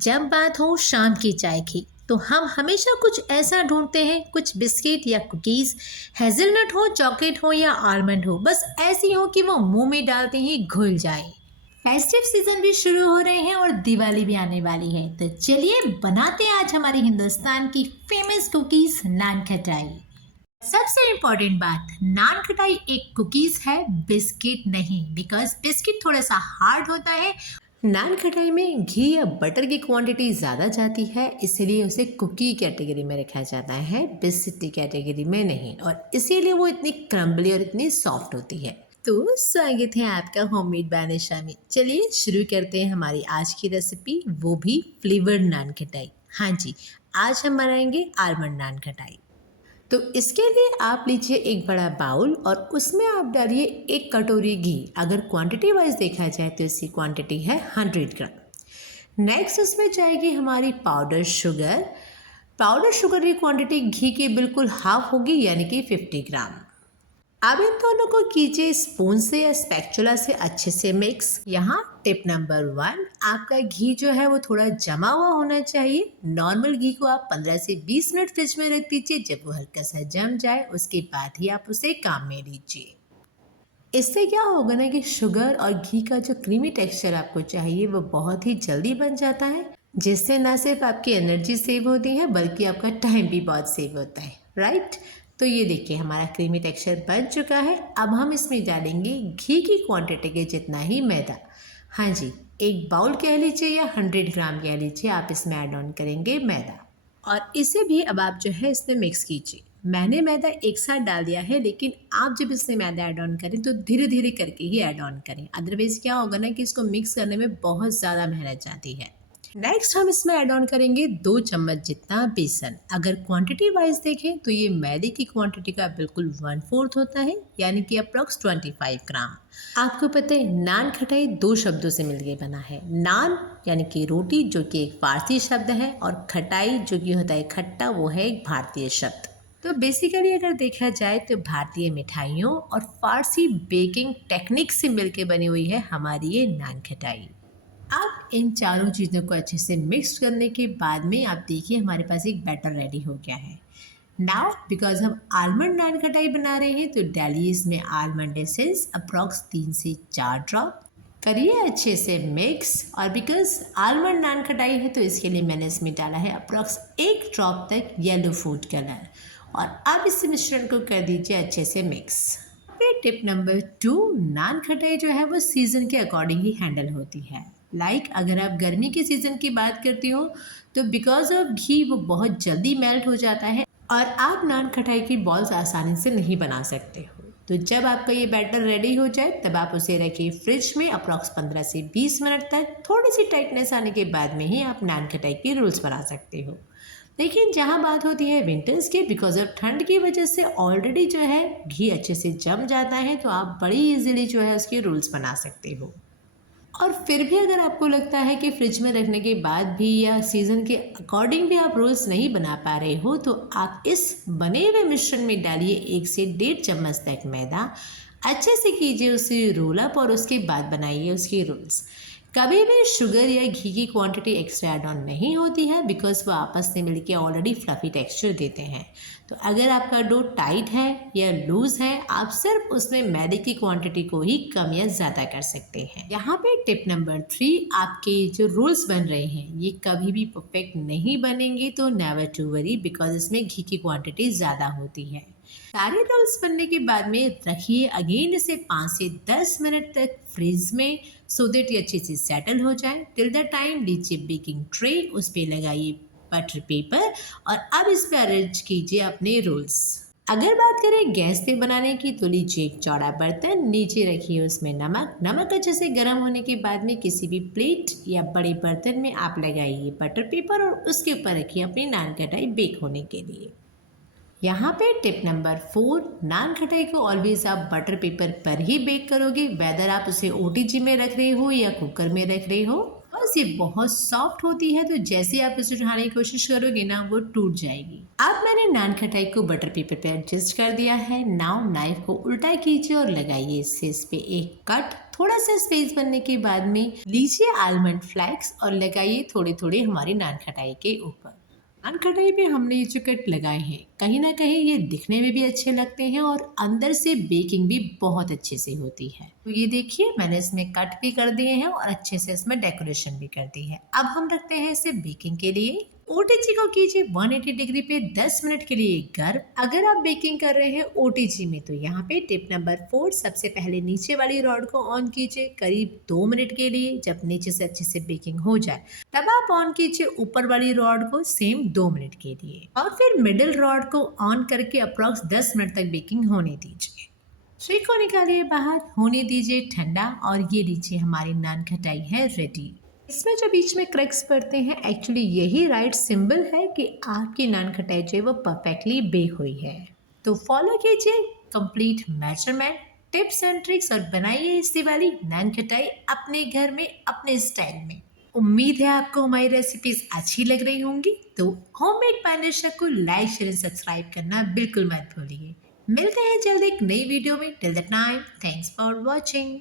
जब बात हो शाम की चाय की तो हम हमेशा कुछ ऐसा ढूंढते हैं, कुछ बिस्किट या कुकीज़, हेज़लनट हो, चॉकलेट हो या आलमंड हो, बस ऐसी हो कि वो मुंह में डालते ही घुल जाए। फेस्टिव सीजन भी शुरू हो रहे हैं और दिवाली भी आने वाली है, तो चलिए बनाते हैं आज हमारे हिंदुस्तान की फेमस कुकीज़ नान खटाई। सबसे इम्पोर्टेंट बात, नान खटाई एक कुकीज़ है, बिस्किट नहीं, बिकॉज बिस्किट थोड़ा सा हार्ड होता है। नान खटाई में घी या बटर की क्वांटिटी ज़्यादा जाती है, इसलिए उसे कुकी कैटेगरी में रखा जाता है, बिस्किट कैटेगरी में नहीं, और इसीलिए वो इतनी क्रम्बली और इतनी सॉफ्ट होती है। तो स्वागत है आपका होममेड बानिशा में। चलिए शुरू करते हैं हमारी आज की रेसिपी, वो भी फ्लेवर्ड नान खटाई। हाँ जी, आज हम बनाएंगे आलमंड नान खटाई। तो इसके लिए आप लीजिए एक बड़ा बाउल और उसमें आप डालिए एक कटोरी घी। अगर क्वांटिटी वाइज देखा जाए तो इसकी क्वांटिटी है 100 ग्राम। नेक्स्ट इसमें जाएगी हमारी पाउडर शुगर। पाउडर शुगर की क्वांटिटी घी की बिल्कुल हाफ होगी, यानी कि 50 ग्राम। अब इन दोनों को कीजिए स्पून से या स्पैचुला से अच्छे से मिक्स। यहाँ टिप नंबर 1, आपका घी जो है वो थोड़ा जमा हुआ होना चाहिए। नॉर्मल घी को आप 15 से 20 मिनट फ्रिज में रख दीजिए। जब वो हल्का सा जम जाए उसके बाद ही आप उसे काम में लीजिए। इससे क्या होगा ना कि शुगर और घी का जो क्रीमी टेक्सचर आपको चाहिए वो बहुत ही जल्दी बन जाता है, जिससे ना सिर्फ आपकी एनर्जी सेव होती है बल्कि आपका टाइम भी बहुत सेव होता है, राइट। तो ये देखिए हमारा क्रीमी टेक्सचर बन चुका है। अब हम इसमें डालेंगे घी की क्वांटिटी के जितना ही मैदा। हाँ जी, एक बाउल कह लीजिए या 100 ग्राम कह लीजिए, आप इसमें ऐड ऑन करेंगे मैदा और इसे भी अब आप जो है इसमें मिक्स कीजिए। मैंने मैदा एक साथ डाल दिया है, लेकिन आप जब इसमें मैदा ऐड ऑन करें तो धीरे धीरे करके ही ऐड ऑन करें, अदरवाइज क्या होगा ना कि इसको मिक्स करने में बहुत ज़्यादा मेहनत जाती है। नेक्स्ट हम इसमें ऐड ऑन करेंगे 2 चम्मच जितना बेसन। अगर क्वांटिटी वाइज देखें तो ये मैदे की क्वांटिटी का बिल्कुल 1/4 होता है, यानी कि अप्रॉक्स 25 ग्राम। आपको पता है नान खटाई 2 शब्दों से मिलकर बना है। नान यानी कि रोटी, जो कि एक फारसी शब्द है, और खटाई जो कि होता है खट्टा, वो है एक भारतीय शब्द। तो बेसिकली अगर देखा जाए तो भारतीय मिठाइयों और फारसी बेकिंग टेक्निक से मिलकर बनी हुई है हमारी ये नान खटाई। अब इन चारों चीज़ों को अच्छे से मिक्स करने के बाद में आप देखिए हमारे पास एक बैटर रेडी हो गया है। नाउ बिकॉज हम आलमंड नान खटाई बना रहे हैं तो डालिए इसमें आलमंड एसेंस अप्रॉक्स 3 से 4 ड्रॉप। करिए अच्छे से मिक्स, और बिकॉज आलमंड नान खटाई है तो इसके लिए मैंने इसमें डाला है अप्रॉक्स 1 ड्रॉप तक येलो फूड कलर। और अब इस मिश्रण को कर दीजिए अच्छे से मिक्स। फिर टिप नंबर 2, नान खटाई जो है वो सीज़न के अकॉर्डिंग ही हैंडल होती है। अगर आप गर्मी के सीज़न की बात करती हो तो बिकॉज ऑफ घी वो बहुत जल्दी मेल्ट हो जाता है और आप नान खटाई की बॉल्स आसानी से नहीं बना सकते हो। तो जब आपका ये बैटर रेडी हो जाए तब आप उसे रखिए फ्रिज में अप्रॉक्स 15 से 20 मिनट तक। थोड़ी सी टाइटनेस आने के बाद में ही आप नान खटाई के रोल्स बना सकते हो। लेकिन जहाँ बात होती है विंटर्स की, बिकॉज ऑफ ठंड की वजह से ऑलरेडी जो है घी अच्छे से जम जाता है, तो आप बड़ी इजीली जो है उसके रोल्स बना सकते हो। और फिर भी अगर आपको लगता है कि फ्रिज में रखने के बाद भी या सीज़न के अकॉर्डिंग भी आप रोल्स नहीं बना पा रहे हो, तो आप इस बने हुए मिश्रण में डालिए 1 से 1.5 चम्मच तक मैदा। अच्छे से कीजिए उसे रोल अप और उसके बाद बनाइए उसके रोल्स। कभी भी शुगर या घी की क्वांटिटी एक्स्ट्रा ऐड ऑन नहीं होती है, बिकॉज वो आपस में मिलके ऑलरेडी फ्लफी टेक्सचर देते हैं। तो अगर आपका डो टाइट है या लूज़ है, आप सिर्फ उसमें मैदे की क्वांटिटी को ही कम या ज़्यादा कर सकते हैं। यहाँ पे टिप नंबर 3, आपके जो रोल्स बन रहे हैं ये कभी भी परफेक्ट नहीं बनेंगे, तो नेवर टू वरी, बिकॉज इसमें घी की क्वांटिटी ज़्यादा होती है। सारे रोल्स बनने के बाद में रखिए अगेन इसे 5 से 10 मिनट तक फ्रिज में, सो दैट ये अच्छे से सेटल हो जाए। टिल द टाइम लीजिए बेकिंग ट्रे, उस पर लगाइए बटर पेपर और अब इस पर अरेंज कीजिए अपने रोल्स। अगर बात करें गैस पे बनाने की तो लीजिए एक चौड़ा बर्तन, नीचे रखिए उसमें नमक अच्छे से गर्म होने के बाद में किसी भी प्लेट या बड़े बर्तन में आप लगाइए बटर पेपर और उसके ऊपर रखिए अपनी नान खटाई बेक होने के लिए। यहाँ पे टिप नंबर 4, नान खटाई को ऑलवेज आप बटर पेपर पर ही बेक करोगे, वेदर आप उसे ओटीजी में रख रहे हो या कुकर में रख रहे हो। बस ये बहुत सॉफ्ट होती है, तो जैसे ही आप इसे उठाने की कोशिश करोगे ना, वो टूट जाएगी। अब मैंने नान खटाई को बटर पेपर पे एडजस्ट कर दिया है। नाउ नाइफ को उल्टा कीजिए और लगाइए इस पे एक कट। थोड़ा सा स्पेस बनने के बाद में लीजिए आलमंड फ्लेक्स और लगाइए थोड़े थोड़े हमारी नान खटाई के ऊपर। नान कढ़ाई पे हमने ये जो कट लगाए हैं, कहीं ना कहीं ये दिखने में भी अच्छे लगते हैं और अंदर से बेकिंग भी बहुत अच्छे से होती है। तो ये देखिए, मैंने इसमें कट भी कर दिए हैं और अच्छे से इसमें डेकोरेशन भी कर दी है। अब हम रखते हैं इसे बेकिंग के लिए। ओटीजी को कीजिए 180 डिग्री पे 10 मिनट के लिए गर्म। अगर आप बेकिंग कर रहे हैं ओटीजी में, तो यहाँ पे टिप नंबर 4, सबसे पहले नीचे वाली रॉड को ऑन कीजिए करीब 2 मिनट के लिए। जब नीचे से अच्छे से बेकिंग हो जाए, तब आप ऑन कीजिए ऊपर वाली रॉड को सेम 2 मिनट के लिए, और फिर मिडिल रॉड को ऑन करके अप्रॉक्स 10 मिनट तक बेकिंग होने दीजिए। ट्रे को निकालिए बाहर, होने दीजिए ठंडा, और ये लीजिए हमारी नान खटाई है रेडी। इसमें जो बीच में क्रैक्स पड़ते हैं, एक्चुअली यही राइट सिंबल है कि आपकी नान खटाई जो है वो परफेक्टली बेक हुई है। तो फॉलो कीजिए complete measurement, tips and tricks, और बनाइए इस दिवाली नान खटाई अपने घर में अपने स्टाइल में। उम्मीद है आपको हमारी रेसिपीज अच्छी लग रही होंगी। तो होममेड पानिशा को लाइक शेयर सब्सक्राइब करना बिल्कुल मत भूलिए। मिलते हैं जल्द एक नई वीडियो में। Till the time, thanks for watching.